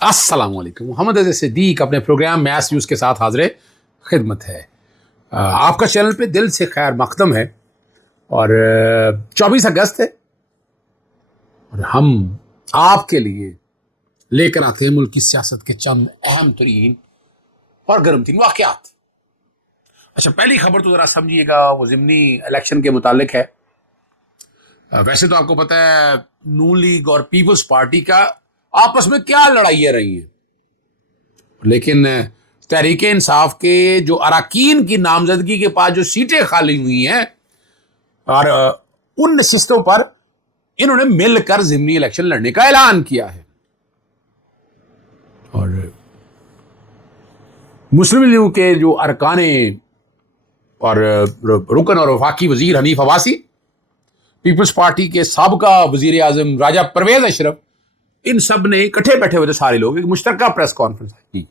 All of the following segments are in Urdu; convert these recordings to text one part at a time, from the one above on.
السلام علیکم. محمد عزیز صدیق اپنے پروگرام میس نیوز کے ساتھ حاضر خدمت ہے. آپ کا چینل پہ دل سے خیر مقدم ہے اور 24 اگست ہے اور ہم آپ کے لیے لے کر آتے ہیں ملک کی سیاست کے چند اہم ترین اور گرم ترین واقعات. اچھا، پہلی خبر تو ذرا سمجھیے گا، وہ ضمنی الیکشن کے متعلق ہے. ویسے تو آپ کو پتہ ہے نون لیگ اور پیپلز پارٹی کا آپس میں کیا لڑائیاں رہی ہیں، لیکن تحریک انصاف کے جو اراکین کی نامزدگی کے پاس جو سیٹیں خالی ہوئی ہیں اور ان نشستوں پر انہوں نے مل کر ضمنی الیکشن لڑنے کا اعلان کیا ہے. اور مسلم لیگ کے جو ارکان اور رکن اور وفاقی وزیر حنیف عباسی، پیپلز پارٹی کے سابقہ وزیر اعظم راجہ پرویز اشرف، ان سب نے اکٹھے بیٹھے ہوئے تھے سارے لوگ، ایک مشترکہ پریس کانفرنس کی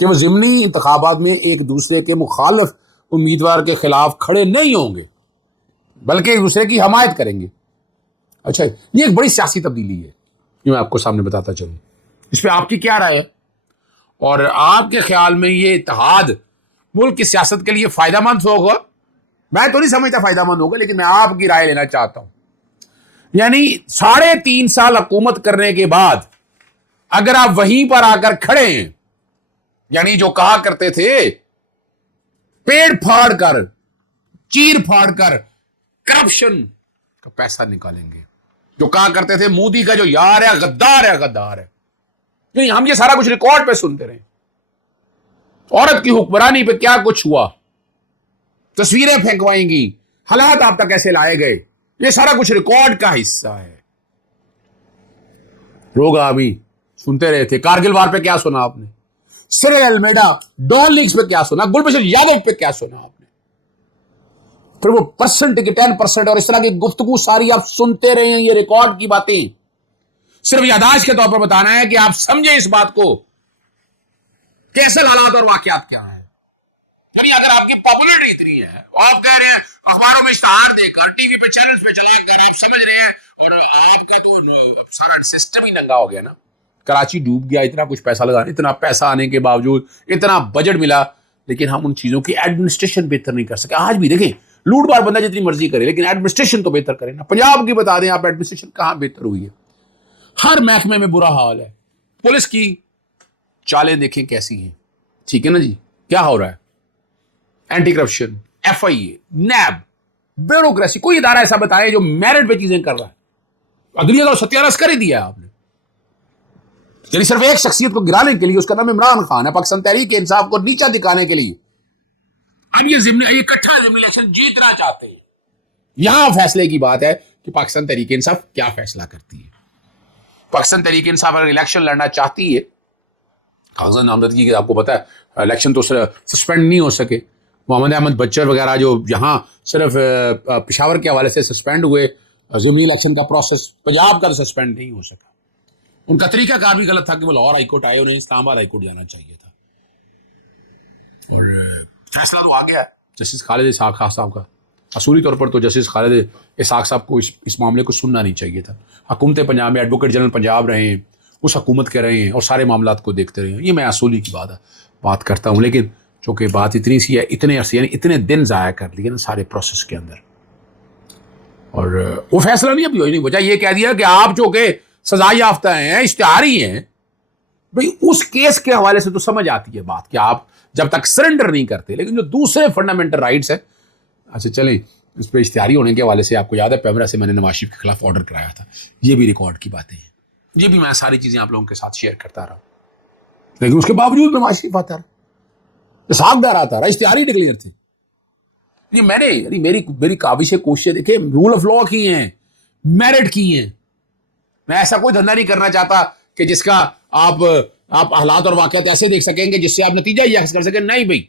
کہ وہ ضمنی انتخابات میں ایک دوسرے کے مخالف امیدوار کے خلاف کھڑے نہیں ہوں گے بلکہ ایک دوسرے کی حمایت کریں گے. اچھا، یہ ایک بڑی سیاسی تبدیلی ہے جو میں آپ کو سامنے بتاتا چلوں. اس پہ آپ کی کیا رائے ہے اور آپ کے خیال میں یہ اتحاد ملک کی سیاست کے لیے فائدہ مند ہوگا؟ میں تو نہیں سمجھتا فائدہ مند ہوگا، لیکن میں آپ کی رائے لینا چاہتا ہوں. یعنی 3.5 سال حکومت کرنے کے بعد اگر آپ وہیں پر آ کر کھڑے ہیں، یعنی جو کہا کرتے تھے پیڑ پھاڑ کر چیر پھاڑ کر کرپشن کا پیسہ نکالیں گے، جو کہا کرتے تھے مودی کا جو یار ہے غدار ہے غدار ہے، یعنی ہم یہ سارا کچھ ریکارڈ پہ سنتے رہے. عورت کی حکمرانی پہ کیا کچھ ہوا، تصویریں پھینکوائیں گی، حالات آپ تک کیسے لائے گئے، یہ سارا کچھ ریکارڈ کا حصہ ہے. لوگ ابھی سنتے رہے تھے. کارگل وار پہ کیا سنا آپ نے، سیریل المیڈا ڈان لیگز پہ کیا سنا، گلبشن یادو پہ کیا سنا آپ نے، پھر وہ پرسنٹ کے 10% اور اس طرح کی گفتگو ساری آپ سنتے رہے ہیں. یہ ریکارڈ کی باتیں صرف یادداشت کے طور پر بتانا ہے کہ آپ سمجھیں اس بات کو کہ اصل حالات اور واقعات کیا ہے. یعنی اگر آپ کی پاپولرٹی اتنی ہے اور آپ کہہ رہے ہیں اخباروں میں اشتہار دے کر ٹی وی پہ چینلز پہ چلا کر آپ سمجھ رہے ہیں، اور آپ کا تو سارا سسٹم ہی ننگا ہو گیا نا. کراچی ڈوب گیا، اتنا کچھ پیسہ لگا، اتنا پیسہ آنے کے باوجود اتنا بجٹ ملا، لیکن ہم ان چیزوں کی ایڈمنسٹریشن بہتر نہیں کر سکے. آج بھی دیکھیں لوٹ مار بندہ جتنی مرضی کرے لیکن ایڈمنسٹریشن تو بہتر کرے نا. پنجاب کی بتا دیں آپ، ایڈمنسٹریشن کہاں بہتر ہوئی ہے، ہر محکمے میں برا حال ہے. پولیس کی چالیں دیکھیں کیسی ہیں، ٹھیک ہے نا جی، کیا ہو رہا ہے، اینٹی کرپشن، ایف آئی اے، نیب، بیوروکریسی. کوئی ادارہ ایسا بتائے جو میرٹ پہ چیزیں کر رہا ہے. اگلی اگر ستیارس کر ہی دیا آپ نے، یعنی صرف ایک شخصیت کو گرانے کے لیے، اس کا نام عمران خان ہے، پاکستان تحریک انصاف کو نیچا دکھانے کے لیے اب یہ اکٹھا ضمنی الیکشن جیتنا چاہتے ہیں. یہاں فیصلے کی بات ہے کہ پاکستان تحریک انصاف کیا فیصلہ کرتی ہے. پاکستان تحریک انصاف اگر الیکشن لڑنا چاہتی ہے، کاغذات نامزدگی کے آپ کو پتا ہے الیکشن تو سسپینڈ نہیں ہو سکے. محمد احمد بچر وغیرہ جو یہاں صرف پشاور کے حوالے سے سسپینڈ ہوئے، ضمنی الیکشن کا پروسیس پنجاب کا سسپینڈ نہیں ہو سکا. ان کا طریقہ کار بھی غلط تھا کہ وہ لاہور ہائی کورٹ آئے، انہیں اسلام آباد ہائی کورٹ جانا چاہیے تھا. اور فیصلہ تو آ گیا ہے جسٹس خالد اسحاق صاحب کا. اصولی طور پر تو جسٹس خالد اسحاق صاحب کو اس معاملے کو سننا نہیں چاہیے تھا. حکومت پنجاب میں ایڈوکیٹ جنرل پنجاب رہے ہیں، اس حکومت کے رہے ہیں اور سارے معاملات کو دیکھتے رہے ہیں. یہ میں اصولی کی بات کرتا ہوں، لیکن چونکہ بات اتنی سی ہے، اتنے عرصے یعنی اتنے دن ضائع کر لیے نا سارے پروسیس کے اندر، اور وہ فیصلہ نہیں ابھی ہوئی. نہیں وجہ یہ کہہ دیا کہ آپ جو کہ سزا یافتہ ہیں، اشتہاری ہیں. بھئی اس کیس کے حوالے سے تو سمجھ آتی ہے بات کہ آپ جب تک سرنڈر نہیں کرتے، لیکن جو دوسرے فنڈامنٹل رائٹس ہیں، اچھا چلیں اس پہ اشتہاری ہونے کے حوالے سے آپ کو یاد ہے پیمرا سے میں نے نواز شریف کے خلاف آرڈر کرایا تھا. یہ بھی ریکارڈ کی باتیں ہیں، یہ بھی میں ساری چیزیں آپ لوگوں کے ساتھ شیئر کرتا رہا، لیکن اس کے باوجود نواز شریف آتا رہا، اسحاق آتا رہا، اشتہاری ڈکلیئر تھے. یہ میں نے یعنی میری کاوشیں کوششیں دیکھیں رول آف لا کی ہیں، میرٹ کی ہیں. میں ایسا کوئی دھندا نہیں کرنا چاہتا کہ جس کا آپ حالات اور واقعات ایسے دیکھ سکیں گے جس سے آپ نتیجہ یہ کر سکیں. نہیں بھائی،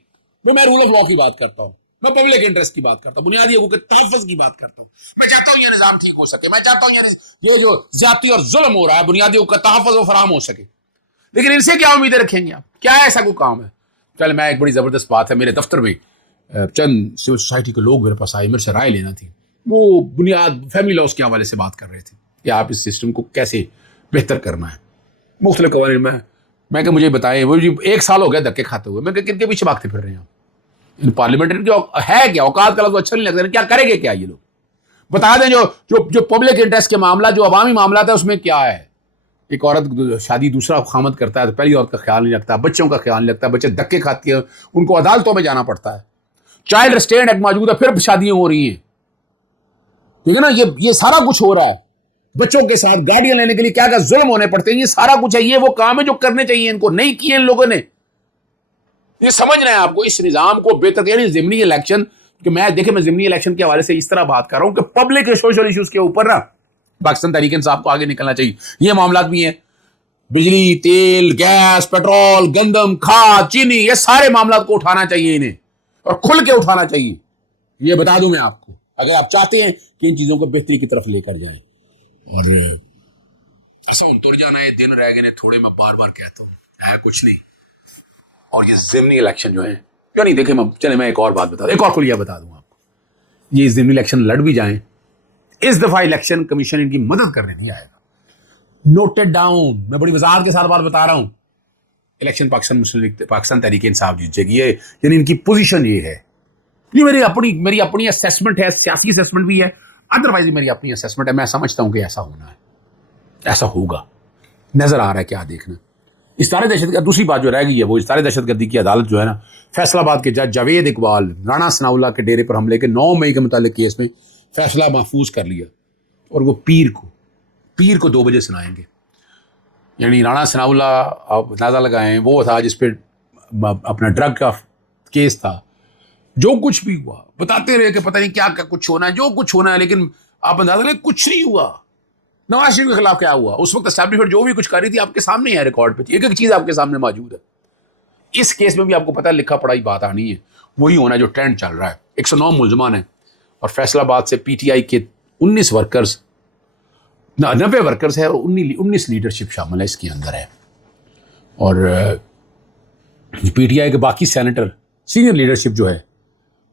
میں رول آف لا کی بات کرتا ہوں، میں پبلک انٹرسٹ کی بات کرتا ہوں، بنیادی حقوق کے تحفظ کی بات کرتا ہوں. میں چاہتا ہوں یہ نظام ٹھیک ہو سکے، میں چاہتا ہوں یہ جو زیادتی اور ظلم ہو رہا ہے بنیادی حقوق کا تحفظ و فراہم ہو سکے. لیکن ان سے کیا امیدیں رکھیں گے آپ؟ کیا ایسا کوئی کام ہے؟ چل میں ایک بڑی زبردست بات ہے، میرے دفتر میں چند سول سوسائٹی کے لوگ میرے پاس آئے، میرے سے رائے لینا تھی. وہ بنیاد فیملی لاس کے حوالے سے بات کر رہے تھے کہ آپ اس سسٹم کو کیسے بہتر کرنا ہے. مختلف قوانین میں میں کہ مجھے بتائیں، وہ جی 1 سال ہو گیا دھکے کھاتے ہوئے، میں کہ کن کے پیچھے بھاگتے پھر رہے ہیں آپ؟ ان پارلیمنٹری ہے کیا اوقات کا لفظ اچھا نہیں لگتا، کیا کریں گے کیا یہ لوگ؟ بتا دیں جو پبلک انٹرسٹ کے معاملہ، جو عوامی معاملات ہے اس میں کیا ہے؟ ایک عورت شادی دوسرا خامد کرتا ہے تو پہلی عورت کا خیال نہیں رکھتا، بچوں کا خیال نہیں رکھتا، بچے دھکے کھاتی ہیں، ان کو عدالتوں میں جانا پڑتا ہے، چائلڈ ریسٹرینٹ ایکٹ موجود ہے، پھر شادیاں ہو رہی ہیں، ٹھیک ہے نا؟ یہ سارا کچھ ہو رہا ہے، بچوں کے ساتھ گاڑیاں لینے کے لیے کیا ظلم ہونے پڑتے ہیں، یہ سارا کچھ ہے، یہ وہ کام ہے جو کرنے چاہیے، ان کو نہیں کیے ان لوگوں نے۔ یہ سمجھ رہے ہیں آپ کو اس نظام کو بہتر، یعنی ضمنی الیکشن کہ میں دیکھیں، میں ضمنی الیکشن کے حوالے سے اس طرح بات کر رہا ہوں کہ پبلک سوشل ایشوز کے اوپر نا پاکستان تحریک انصاف کو آگے نکلنا چاہیے۔ یہ معاملات بھی ہیں، بجلی، تیل، گیس، پیٹرول، گندم، کھاد، چینی، یہ سارے معاملات کو اٹھانا چاہیے انہیں، اور کھل کے اٹھانا چاہیے۔ یہ بتا دوں میں آپ کو، اگر آپ چاہتے ہیں کہ ان چیزوں کو بہتری کی طرف لے کر جائیں۔ اور ایسا ہم تر جانا ہے، دن رہ گئے نے تھوڑے، میں بار بار کہتا ہوں، ہے کچھ نہیں۔ اور یہ ضمنی الیکشن جو ہے، کیوں نہیں دیکھیں، چلے میں ایک اور بات بتا دوں، ایک اور کلیہ بتا دوں آپ کو، یہ ضمنی الیکشن لڑ بھی جائیں، اس دفعہ الیکشن کمیشن ان کی مدد کرنے نہیں آئے گا۔ نوٹڈ ڈاؤن، میں بڑی وضاحت کے ساتھ بات بتا رہا ہوں، الیکشن پاکستان تحریک انصاف جیتے گی، یعنی ان کی پوزیشن یہ ہے۔ یہ میری اپنی اسیسمنٹ ہے، سیاسی اسیسمنٹ بھی ہے، ادروائز میری اپنی اسیسمنٹ ہے، میں سمجھتا ہوں کہ ایسا ہونا ہے، ایسا ہوگا، نظر آ رہا ہے، کیا دیکھنا۔ اشتہار دہشت گردی، دوسری بات جو رہ گئی ہے وہ اشتہار دہشت گردی کی عدالت جو ہے نا، فیصلہ آباد کے جج جاوید اقبال رانا ثناء اللہ کے ڈیرے پر حملے کے 9 مئی کے متعلق کیس میں فیصلہ محفوظ کر لیا، اور وہ پیر کو 2 بجے سنائیں گے۔ یعنی رانا ثناء اللہ، آپ اندازہ لگائیں، وہ تھا جس پہ اپنا ڈرگ کا کیس تھا، جو کچھ بھی ہوا بتاتے رہے کہ پتہ نہیں کیا کچھ ہونا ہے، جو کچھ ہونا ہے، لیکن آپ اندازہ لگائیں کچھ نہیں ہوا۔ نواز شریف کے خلاف کیا ہوا اس وقت؟ اسٹیبلشمنٹ جو بھی کچھ کر رہی تھی آپ کے سامنے ہے، ریکارڈ پہ ایک ایک چیز آپ کے سامنے موجود ہے۔ اس کیس میں بھی آپ کو پتہ لکھا پڑھائی بات آنی ہے، وہی ہونا ہے جو ٹرینڈ چل رہا ہے۔ 109 ملزمان ہیں، اور فیصلہ آباد سے پی ٹی آئی کے 19 ورکرز، 90 ورکرز ہے، اور 19 لیڈرشپ شامل ہے اس کے اندر ہے، اور پی ٹی آئی کے باقی سینیٹر، سینئر لیڈرشپ جو ہے،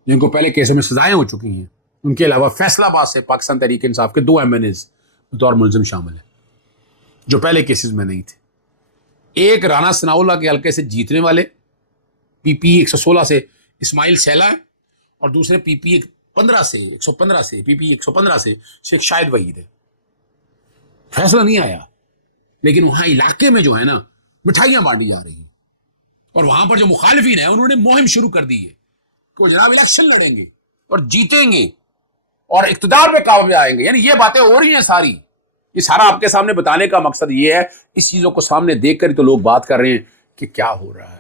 جن کو پہلے کیسوں میں سزائیں ہو چکی ہیں، ان کے علاوہ فیصلہ آباد سے پاکستان تحریک انصاف کے 2 MNAs بطور ملزم شامل ہیں، جو پہلے کیسز میں نہیں تھے۔ ایک رانا ثناء اللہ کے حلقے سے جیتنے والے پی پی 116 سے اسماعیل سیلا ہے، اور دوسرے پی پی 115 سے ایک شاہد وحید ہے۔ فیصلہ نہیں آیا، لیکن وہاں علاقے میں جو ہے نا مٹھائیاں بانٹی جا رہی ہیں، اور وہاں پر جو مخالفین ہیں انہوں نے مہم شروع کر دی ہے کہ وہ جناب الیکشن لڑیں گے اور جیتیں گے اور اقتدار پہ قابض آئیں گے۔ یعنی یہ باتیں ہو رہی ہیں ساری، یہ سارا آپ کے سامنے بتانے کا مقصد یہ ہے، اس چیزوں کو سامنے دیکھ کر ہی تو لوگ بات کر رہے ہیں کہ کیا ہو رہا ہے۔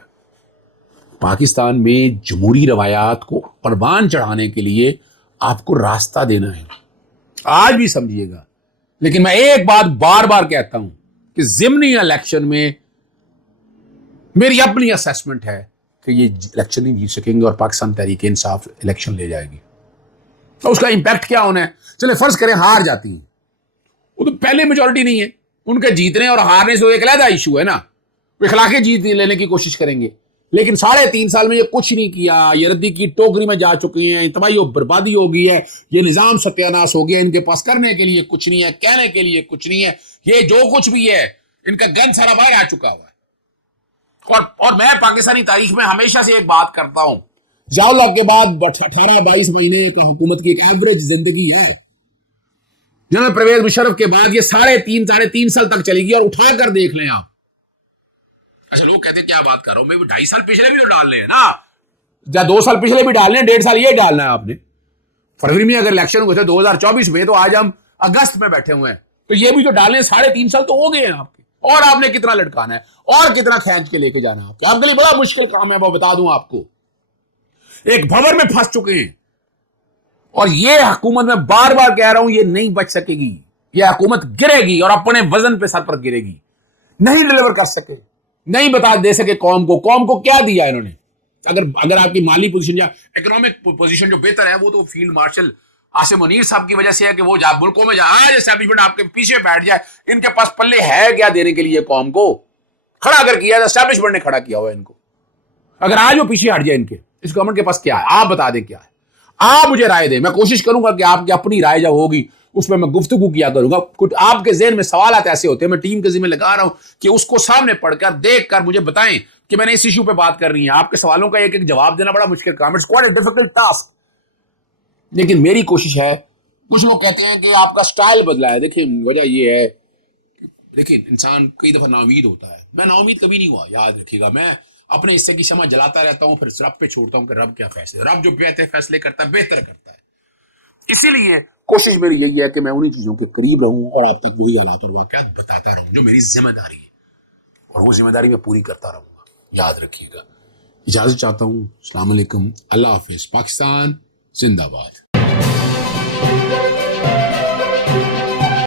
پاکستان میں جمہوری روایات کو پروان چڑھانے کے لیے آپ کو راستہ دینا ہے، آج بھی سمجھیے گا۔ لیکن میں ایک بات بار بار کہتا ہوں کہ ضمنی الیکشن میں میری اپنی اسیسمنٹ ہے کہ یہ الیکشن نہیں جیت سکیں گے، اور پاکستان تحریک انصاف الیکشن لے جائے گی۔ تو اس کا امپیکٹ کیا ہونا ہے؟ چلے فرض کریں ہار جاتی ہیں، وہ تو پہلے میجورٹی نہیں ہے، ان کے جیتنے اور ہارنے سے ایک علیحدہ ایشو ہے نا، وہ اخلاقی جیت لینے کی کوشش کریں گے، لیکن 3.5 سال میں یہ کچھ نہیں کیا، یہ ردی کی ٹوکری میں جا چکی ہیں، تباہی و بربادی ہو گئی ہے، یہ نظام ستیاناش ہو گیا، ان کے پاس کرنے کے لیے کچھ نہیں ہے، کہنے کے لیے کچھ نہیں ہے، یہ جو کچھ بھی ہے ان کا گن سارا باہر آ چکا ہوا ہے۔ اور میں پاکستانی تاریخ میں ہمیشہ سے ایک بات کرتا ہوں، ضیاء اللہ کے بعد 18-22 مہینے کا حکومت کی ایک ایوریج زندگی ہے، جناب پرویز مشرف کے بعد یہ 3.5 سال تک چلے گی، اور اٹھا کر دیکھ لیں آپ۔ اچھا لوگ کہتے ہیں کیا بات کر رہا ہوں میں، 2.5 سال پچھلے بھی تو ڈال لیں نا، یا 2 سال پچھلے بھی ڈال لیں، 1.5 سال یہ ڈالنا ہے آپ نے۔ فروری میں اگر الیکشن ہوئے تھے 2024 میں، تو آج ہم اگست میں بیٹھے ہوئے ہیں، تو یہ بھی تو ڈالیں، 3.5 سال تو ہو گئے ہیں آپ کے، اور آپ نے کتنا لٹکانا ہے اور کتنا کھینچ کے لے کے جانا ہے آپ کے لیے بڑا مشکل کام ہے، وہ بتا دوں آپ کو۔ ایک بھور میں پھنس چکے ہیں، اور یہ حکومت میں بار بار کہہ رہا ہوں یہ نہیں بچ سکے گی، یہ حکومت گرے گی، اور اپنے وزن پہ سر پر گرے گی، نہیں ڈیلیور کر سکے، نہیں بتا دے سکے قوم کو کیا دیا انہوں نے۔ اگر آپ کی مالی پوزیشن یا اکنامک پوزیشن جو بہتر ہے، وہ تو فیلڈ مارشل عاصم منیر صاحب کی وجہ سے ہے کہ وہ ملکوں میں آج اسٹیبلشمنٹ آپ کے پیچھے بیٹھ جائے، ان کے پاس پلے ہے کیا دینے کے لیے قوم کو؟ کھڑا اگر کیا اسٹیبلشمنٹ نے کھڑا کیا ہوا ہے ان کو، اگر آج وہ پیچھے ہٹ جائے ان کے، اس گورنمنٹ کے پاس کیا ہے؟ آپ بتا دیں کیا ہے، آپ مجھے رائے دیں، میں کوشش کروں گا کہ آپ کی اپنی رائے جب ہوگی اس میں گفتگو کیا کروں گا. کچھ آپ کے ذہن میں سوالات ایسے ہوتے ہیں, میں ٹیم کے ذمہ لگا رہا ہوں کہ اس کو سامنے پڑھ کر دیکھ کر مجھے بتائیں کہ میں نے اس ایشو پہ بات کرنی ہے. آپ کے سوالوں کا ایک ایک جواب دینا بڑا مشکل کام ہے, it's quite a difficult task. لیکن میری کوشش ہے, کچھ لوگ کہتے ہیں کہ آپ کا سٹائل بدلا ہے. دیکھیں وجہ یہ ہے, دیکھیں انسان کئی دفعہ ناامید ہوتا ہے. میں ناامید کبھی نہیں ہوا, یاد رکھیے گا. میں اپنے حصے کی شمع جلاتا رہتا ہوں, پھر رب پہ چھوڑتا ہوں کہ رب کیا فیصلے, رب جو بہتر فیصلے کرتا ہے بہتر کرتا ہے. اسی لیے کوشش میری یہی ہے کہ میں انہی چیزوں کے قریب رہوں اور آپ تک وہی حالات اور واقعات بتاتا رہوں جو میری ذمہ داری ہے, اور وہ ذمہ داری میں پوری کرتا رہوں گا. یاد رکھیے گا. اجازت چاہتا ہوں. السلام علیکم, اللہ حافظ. پاکستان زندہ باد.